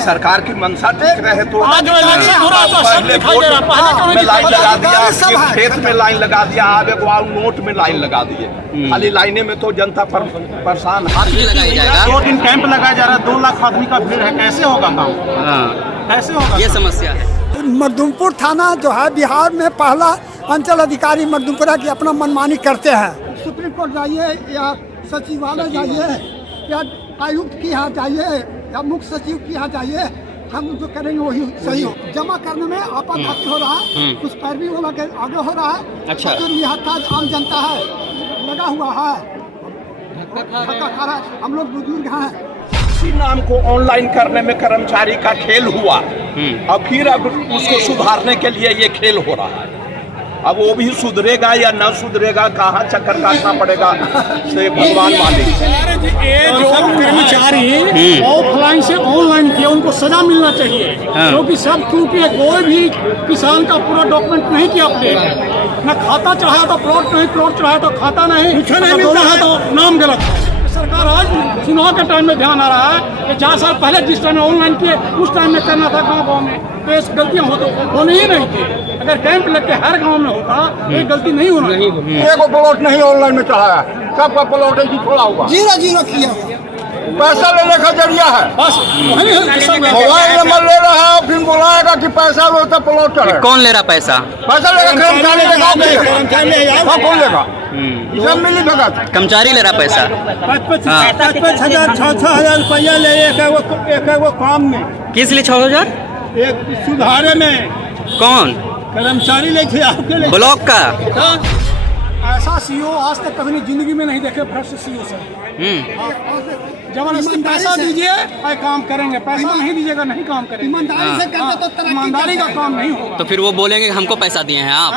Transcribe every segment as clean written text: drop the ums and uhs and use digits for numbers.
सरकार की मंशा ठीक रहे तो आज जो इलेक्शन हो रहा था सब दिखाई दे रहा, पहले क्यों नहीं में लाइन दिखाई लगा दे रहा? दिया, खेत में लाइन लगा दिया, अब एक नोट में लाइन लगा दिए। खाली लाइने में तो जनता परेशान है। लगाया जाएगा 2 दिन कैंप लगाया जा रहा है, 2 लाख आदमी का भीड़ है, कैसे होगा काम? कैसे होगा? ये समस्या है। मखदूमपुर थाना जो है बिहार में पहला अंचल अधिकारी मखदूमपुरा की अपना मनमानी करते हैं। सुप्रीम कोर्ट जाइए या सचिवालय जाइए या आयुक्त के यहाँ जाइए या मुख्य सचिव के यहाँ जाइए, हम जो करेंगे वही सही हो। जमा करने में आपाधापी हो रहा है, कुछ पैरवी वाला के आगे हो रहा है। अच्छा। जो लिहाज आम जनता है लगा हुआ है, धक्का खा रहा है। हम लोग बुजुर्ग हैं। इसी नाम को ऑनलाइन करने में कर्मचारी का खेल हुआ और फिर अब उसको सुधारने के लिए ये खेल हो रहा है। अब वो भी सुधरेगा या न सुधरेगा, कहाँ चक्कर काटना पड़ेगा से भगवान मालिक। ये जो कर्मचारी ऑफलाइन से ऑनलाइन किया उनको सजा मिलना चाहिए, क्योंकि सब क्योंकि कोई भी किसान का पूरा डॉक्यूमेंट नहीं किया अपडेट, न खाता चढ़ाया तो प्लॉट नहीं, प्लॉट चढ़ाया तो खाता नहीं, दोनों है तो नाम गलत। सरकार आज चुनाव के टाइम में ध्यान आ रहा है कि 4 साल पहले जिस टाइम में ऑनलाइन किए उस टाइम में करना था गाँव में, तो इस गलतियाँ होने ही नहीं थी। अगर कैंप लग के हर गांव में होता ये गलती नहीं होना। एगो प्लॉट नहीं ऑनलाइन में चढ़ाया, सबका प्लॉट है छोड़ा हुआ, 0-0 किया। पैसा लेने का जरिया है। बस मोबाइल नंबर ले रहा है, फिर बोलाएगा कि पैसा लो तो प्लॉट चढ़े। कौन ले रहा पैसा? पैसा लेगा कर्मचारी लेगा, कौन लेगा? सब मिली भगत कर्मचारी ले रहा पैसा। 5,000 6,000 रुपया ले एक काम में। किस लिए 6,000? एक सुधारे में कौन? कर्मचारी लेके आपके लिए ब्लॉक का? ऐसा सीओ आज तक कभी जिंदगी में नहीं देखे। भ्रष्ट सीओ सर, जबरदस्ती पैसा दीजिए और काम करेंगे, पैसा नहीं दीजिएगा नहीं काम करेंगे। ईमानदारी से करते तो ईमानदारी का काम नहीं होगा। तो फिर वो बोलेंगे कि हमको पैसा दिए हैं आप।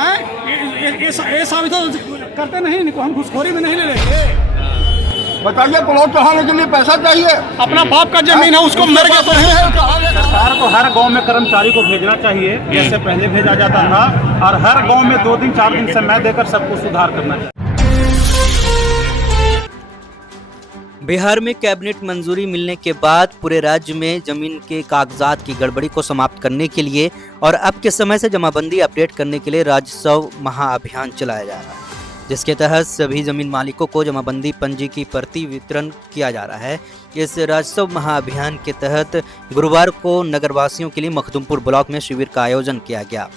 ये साबित तो करते नहीं, इनको हम घुसखोरी में नहीं ले लेंगे। बताइए, प्लॉट चढ़ाने के लिए पैसा चाहिए। अपना बाप का जमीन है उसको मर गया तो सरकार को हर गांव में कर्मचारी को भेजना चाहिए, जैसे पहले भेजा जाता था, और हर गांव में 2 दिन 4 दिन समय देकर सबको सुधार करना चाहिए। बिहार में कैबिनेट मंजूरी मिलने के बाद पूरे राज्य में जमीन के कागजात की गड़बड़ी को समाप्त करने के लिए और अब के समय से जमाबंदी अपडेट करने के लिए राजस्व महाअभियान चलाया जा रहा है, जिसके तहत सभी जमीन मालिकों को जमाबंदी पंजी की प्रति वितरण किया जा रहा है। इस राजस्व महाअभियान के तहत गुरुवार को नगरवासियों के लिए मखदूमपुर ब्लॉक में शिविर का आयोजन किया गया।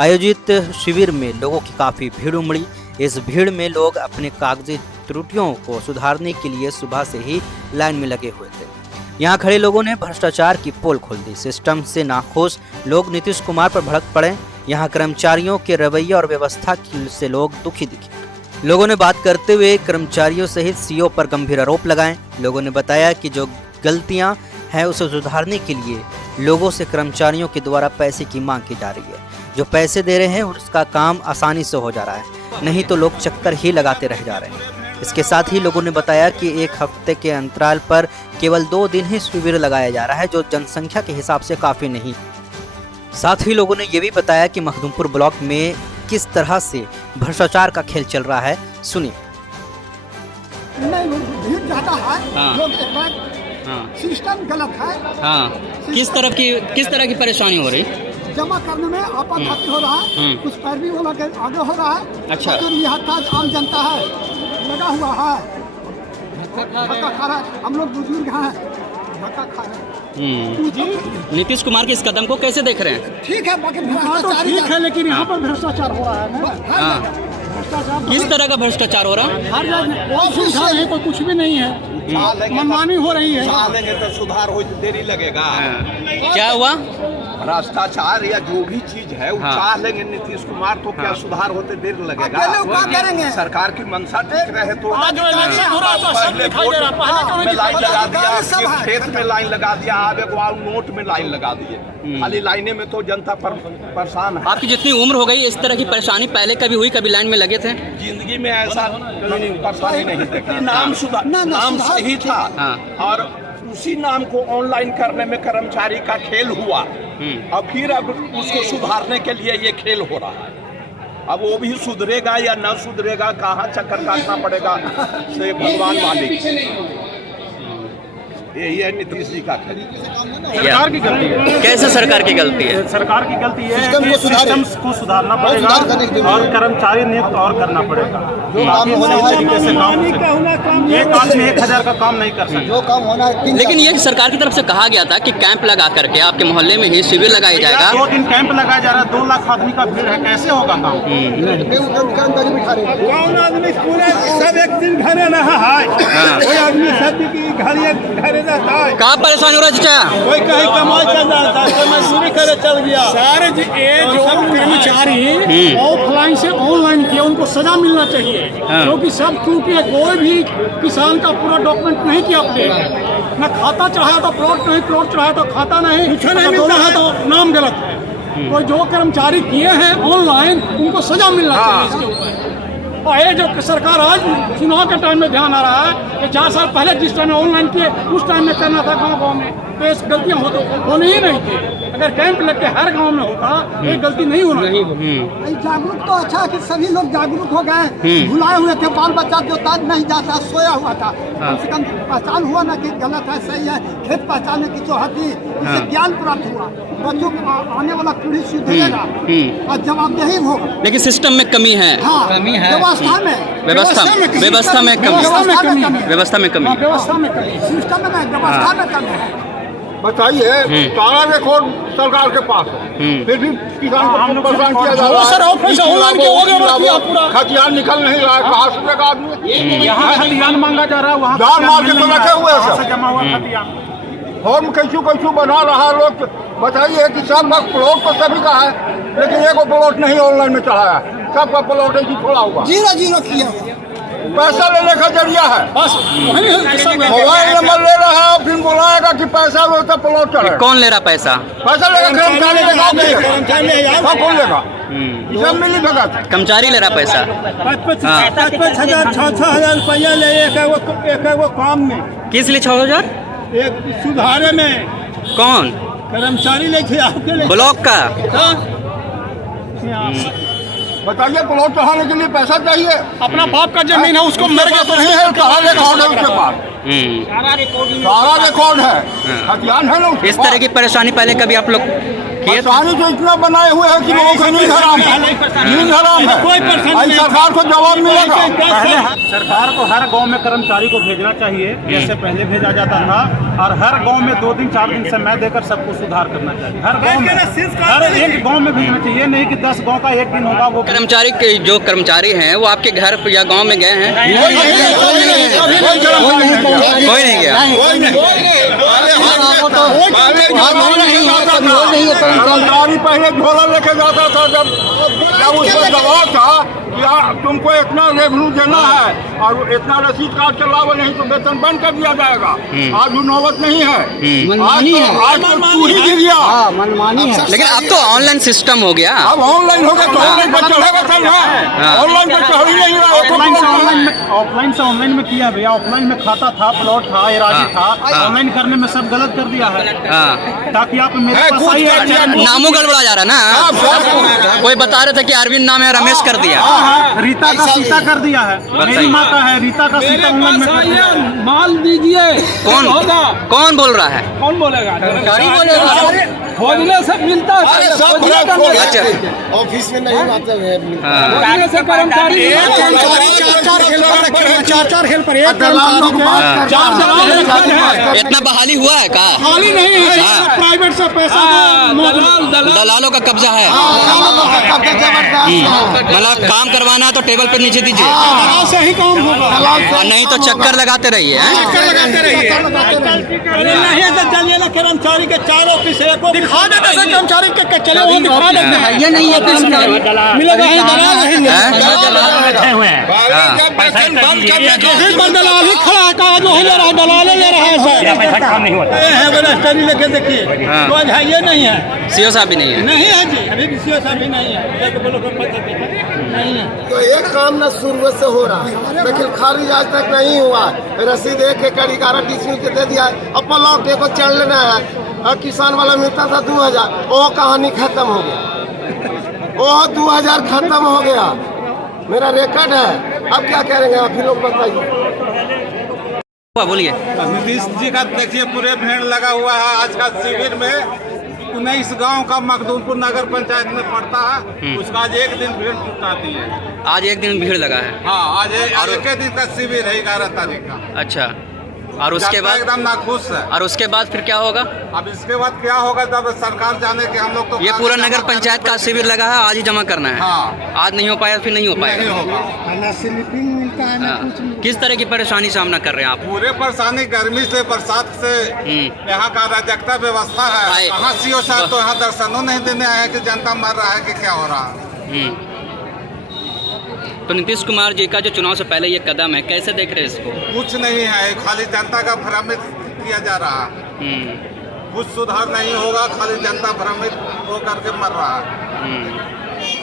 आयोजित शिविर में लोगों की काफ़ी भीड़ उमड़ी। इस भीड़ में लोग अपने कागजी त्रुटियों को सुधारने के लिए सुबह से ही लाइन में लगे हुए थे। यहाँ खड़े लोगों ने भ्रष्टाचार की पोल खोल दी। सिस्टम से नाखुश लोग नीतीश कुमार पर भड़क पड़े। यहाँ कर्मचारियों के रवैये और व्यवस्था से लोग दुखी दिखे। लोगों ने बात करते हुए कर्मचारियों सहित सीओ पर गंभीर आरोप लगाए। लोगों ने बताया कि जो गलतियां हैं उसे सुधारने के लिए लोगों से कर्मचारियों के द्वारा पैसे की मांग की जा रही है। जो पैसे दे रहे हैं उसका काम आसानी से हो जा रहा है, नहीं तो लोग चक्कर ही लगाते रह जा रहे हैं। इसके साथ ही लोगों ने बताया कि 1 हफ्ते के अंतराल पर केवल 2 दिन ही शिविर लगाया जा रहा है, जो जनसंख्या के हिसाब से काफ़ी नहीं। साथ ही लोगों ने ये भी बताया कि मखदूमपुर ब्लॉक में किस तरह से भ्रष्टाचार का खेल चल रहा है। सुनिए। भीड़ ज्यादा है, लोग सिस्टम गलत है। किस तरह की परेशानी हो रही? जमा करने में आपाधापी हो रहा है, कुछ पैरवी वाला के आगे हो रहा है। अच्छा। जो लिहाज आम जनता है लगा हुआ है, धक्का खा रहा है। हम लोग बुजुर्ग हैं, धक्का खा रहे हैं। नीतीश कुमार के इस कदम को कैसे देख रहे हैं? ठीक है, बाकी ठीक है, लेकिन यहाँ पर भ्रष्टाचार हो रहा है। किस तरह का भ्रष्टाचार हो रहा है? हर जगह कोई सुविधा नहीं, कोई कुछ भी नहीं है, मनमानी हो रही है। लेंगे तो सुधार हो, देरी लगेगा। क्या हुआ? भ्रष्टाचार या जो भी चीज है वो चाह लेंगे नीतीश कुमार तो क्या सुधार होते देर लगेगा। सरकार की मंशा ठीक रहे तो आज जो इलेक्शन हो रहा था सब दिखाई दे रहा, पहले क्यों नहीं लाइन दिखाई लगा दे रहा? दिया, खेत में लाइन लगा दिया, अब एक नोट में लाइन लगा दिए। खाली लाइने में तो जनता परेशान है। आपकी जितनी उम्र हो गई, इस तरह की परेशानी पहले कभी हुई? कभी लाइन में लगे थे? जिंदगी में ऐसा परेशानी नहीं देखी। नाम सही था और उसी नाम को ऑनलाइन करने में कर्मचारी का खेल हुआ और फिर अब उसको सुधारने के लिए ये खेल हो रहा है। अब वो भी सुधरेगा या न सुधरेगा, कहाँ चक्कर काटना पड़ेगा से भगवान मालिक। यही है नीतीश जी का खेल। सरकार की गलती है। कैसे सरकार की गलती है? सरकार की गलती है कि सिस्टम को सुधारना पड़ेगा और कर्मचारी नियुक्त और करना पड़ेगा। बाकी सही तरीके से काम एक आदमी 1000 का काम नहीं कर सकता। लेकिन ये सरकार की तरफ से कहा गया था कि कैंप लगा करके आपके मोहल्ले में ही शिविर लगाया जाएगा। 2 दिन कैंप लगाया जा रहा है, 2 लाख आदमी का भीड़ है, कैसे होगा काम? कौन आदमी पूरे सब एक दिन घरे रहा है, कोई आदमी सब की घरे रहता है, कहाँ परेशानी हो रहा है चाचा? कोई कहीं कमाई कर रहा था, कोई मजदूरी करे चल गया। सारे ये जो कर्मचारी ऑफलाइन से ऑनलाइन किया उनको सजा मिलना चाहिए, क्योंकि सब चूंकि कोई भी किसान का पूरा डॉक्यूमेंट नहीं किया अपडेट, न खाता चढ़ाया तो प्लॉट नहीं, प्लॉट चढ़ाया तो खाता नहीं, दोनों है तो नाम गलत है। तो जो कर्मचारी किए हैं ऑनलाइन उनको सजा मिलना चाहिए इसके ऊपर। और ये जो सरकार आज चुनाव के टाइम में ध्यान आ रहा है कि 4 साल पहले जिस टाइम में ऑनलाइन किए उस टाइम में करना था गाँव में, तो ये गलतियाँ होनी ही नहीं थी। अगर कैंप लग के हर गांव में होता ये गलती नहीं होना। जागरूक तो अच्छा है कि सभी लोग जागरूक हो गए, भुलाए हुए थे, बाल बच्चा जो ताज नहीं जाता सोया हुआ था, कम से कम पहचान हुआ ना कि गलत है सही है, खेत पहचाने की जो हती इससे ज्ञान प्राप्त हुआ, बच्चों को आने वाला पीढ़ी सुधरेगा और जवाबदेही होगा। लेकिन सिस्टम में कमी है। हाँ, व्यवस्था में कमी, व्यवस्था में कमी, सिस्टम में नहीं, व्यवस्था में कमी है। बताइए, सारा रिकॉर्ड सरकार के पास है, फिर भी किसान को परेशान किया जा रहा है। खतियान निकल नहीं रहा है, कहाँ से देगा आदमी? यहाँ खतियान मांगा जा रहा है, वहाँ जान मार के तो रखे हुए हैं सब। जमा हुआ खतियान फॉर्म कैसू बना रहा है लोग। बताइए, किसान का प्लॉट तो सभी का है, लेकिन एक प्लॉट नहीं ऑनलाइन में चढ़ाया, सबका प्लॉट है छोड़ा हुआ, 0-0 किया। पैसा लेने का जरिया है, बस मोबाइल नंबर ले रहा है, फिर बोलाएगा कि पैसा लो तो प्लॉट चढ़े। कौन ले रहा पैसा? पैसा लेगा कर्मचारी लेगा, कौन लेगा? सब मिली भगत कर्मचारी ले रहा पैसा। 5,000 6,000 रुपया ले एक वो काम में। किस लिए 6,000? एक सुधारे में। कौन? कर्मचारी ले थे आपके लिए ब्लॉक का। बताइए, प्लॉट चढ़ाने के लिए पैसा चाहिए। अपना बाप का जमीन है, उसको मर गया तो नहीं है, कहाँ रिकॉर्ड है उसके पास? सारा रिकॉर्ड है, खतियान है ना। इस तरह की परेशानी पहले कभी आप लोग किए? परेशानी तो इतना बनाए हुए हैं कि लोगों का नींद हराम है, नींद हराम है। कोई परेशानी सरकार को जवाब मिलेगा। सरकार को हर गांव में कर्मचारी को भेजना चाहिए, जैसे पहले भेजा जाता था, और हर गांव में 2 दिन 4 दिन समय देकर सबको सुधार करना चाहिए। हर गांव में, हर एक गांव में भेजना चाहिए, नहीं कि 10 गांव का एक दिन होगा। वो कर्मचारी के जो कर्मचारी हैं वो आपके घर या गांव में गए हैं? कोई नहीं गया। कर्मचारी पहले झोला लेके जाता था, जब उस पर दबाव था कि तुमको इतना रेवेन्यू देना है और इतना रसीद कार्ड के अलावा नहीं तो वेतन बंद कर दिया जाएगा। आज वो नौबत नहीं है, आज तो ही गिर गया, मनमानी है। लेकिन अब तो ऑनलाइन सिस्टम हो गया। अब ऑनलाइन हो गया तो ऑनलाइन पर चढ़ेगा चल रहा, ऑनलाइन पर चढ़ ही नहीं रहा। ऑफलाइन से ऑनलाइन में किया भैया, ऑफलाइन में खाता था, प्लॉट था, एराजी था, ऑनलाइन करने में सब गलत कर दिया है, ताकि आप मेरे पास आइए। नामों गड़बड़ा जा रहा ना। कोई बता रहे थे कि अरविंद नाम है, रमेश कर दिया। रीता का सीता कर दिया है, मेरी माता है, रीता का सीता ऑनलाइन में माल दीजिए। कौन बोल रहा है? कौन बोलेगा? खोजने से मिलता है, अच्छा, ऑफिस में नहीं आते हैं। खोजने से कर्मचारी 4 हेल्पर इतना बहाली हुआ है का? खाली नहीं है, प्राइवेट से पैसा दलालों का कब्जा है। मतलब काम करवाना है तो टेबल पे नीचे दीजिए, से ही काम होगा, और नहीं तो चक्कर लगाते रहिए। नहीं तो चलिए ना, कर्मचारी के 4 ऑफिस है, दिखा देते हैं कर्मचारी के, चले वो दिखा देते हैं। ये नहीं है मिलेगा ही दलाल बैठे हुए हैं, दलाल ही खड़ा है, कहा जो ले रहा है दलाल ले रहा है सर, काम नहीं होता है। रजिस्ट्री लेके देखिए, तो आज है ये नहीं है, सीओ साहब भी नहीं है। नहीं है जी, अभी भी सीओ साहब भी नहीं है, बोलो नहीं है। तो एक काम न शुरू से हो रहा है, लेकिन खारिज आज तक नहीं हुआ। रसीद 1 एकड़ 11 डिसमिल के दे दिया, अब प्लॉट को चढ़ लेना है, और किसान वाला मिलता था 2000, वो कहानी खत्म हो गया, वो 2000 खत्म हो गया, मेरा रिकॉर्ड है। अब क्या करेंगे आप ही लोग बताइए। बोलिए। नीतीश जी का देखिए पूरे भीड़ लगा हुआ है। आज का शिविर में 19 गांव का मखदूमपुर नगर पंचायत में पड़ता है, उसका आज एक दिन भीड़ जुटाती है। आज एक दिन भीड़ लगा है। हाँ, आज एक दिन का शिविर है 11 तारीख का। अच्छा, और उसके बाद एकदम नाखुश है। और उसके बाद फिर क्या होगा? अब इसके बाद क्या होगा जब सरकार जाने के हम लोग तो ये पूरा नगर पंचायत का शिविर लगा है, आज ही जमा करना है। हाँ, आज नहीं हो पाया फिर नहीं हो नहीं पाएगा। होगा। ना स्लीपिंग मिलता है ना कुछ नहीं। किस तरह की परेशानी सामना कर रहे हैं आप? पूरे परेशानी गर्मी से, बरसात से, यहाँ का अराजकता व्यवस्था है। यहाँ सीओ साहब तो यहाँ दर्शनों नहीं देने आए हैं कि जनता मर रहा है कि क्या हो रहा है। तो नीतीश कुमार जी का जो चुनाव से पहले ये कदम है, कैसे देख रहे हैं इसको? कुछ नहीं है, खाली जनता का भ्रमित किया जा रहा है। कुछ सुधार नहीं होगा, खाली जनता भ्रमित होकर के मर रहा है।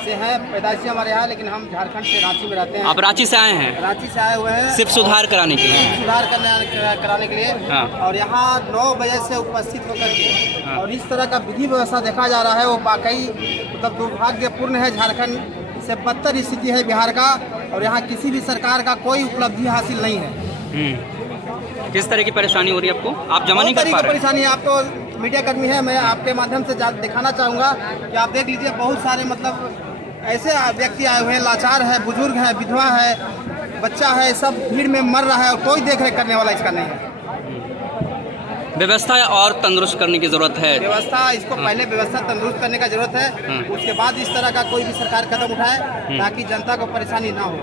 से है पैदाइशी हमारे यहाँ, लेकिन हम झारखंड से रांची में रहते हैं। आप रांची से आए हैं? रांची से आए हुए हैं सिर्फ सुधार कराने के लिए? सुधार कराने के लिए। हाँ। और यहाँ 9 बजे से उपस्थित होकर के और इस तरह का विधि व्यवस्था देखा जा रहा है, वो वाकई मतलब दुर्भाग्यपूर्ण है। झारखंड से बदतर स्थिति है बिहार का, और यहाँ किसी भी सरकार का कोई उपलब्धि हासिल नहीं है। किस तरह की परेशानी हो रही है आपको? आप जमा नहीं कर पा रहे? परेशानी, आप तो मीडिया कर्मी है, मैं आपके माध्यम से दिखाना चाहूँगा कि आप देख लीजिए, बहुत सारे मतलब ऐसे व्यक्ति आए हुए हैं, लाचार है, बुजुर्ग है, विधवा है, बच्चा है, सब भीड़ में मर रहा है और कोई देख रेख करने वाला इसका नहीं है। व्यवस्था और तंदुरुस्त करने की जरूरत है। व्यवस्था, इसको पहले व्यवस्था तंदुरुस्त करने का जरूरत है, उसके बाद इस तरह का कोई भी सरकार कदम उठाए ताकि जनता को परेशानी ना हो।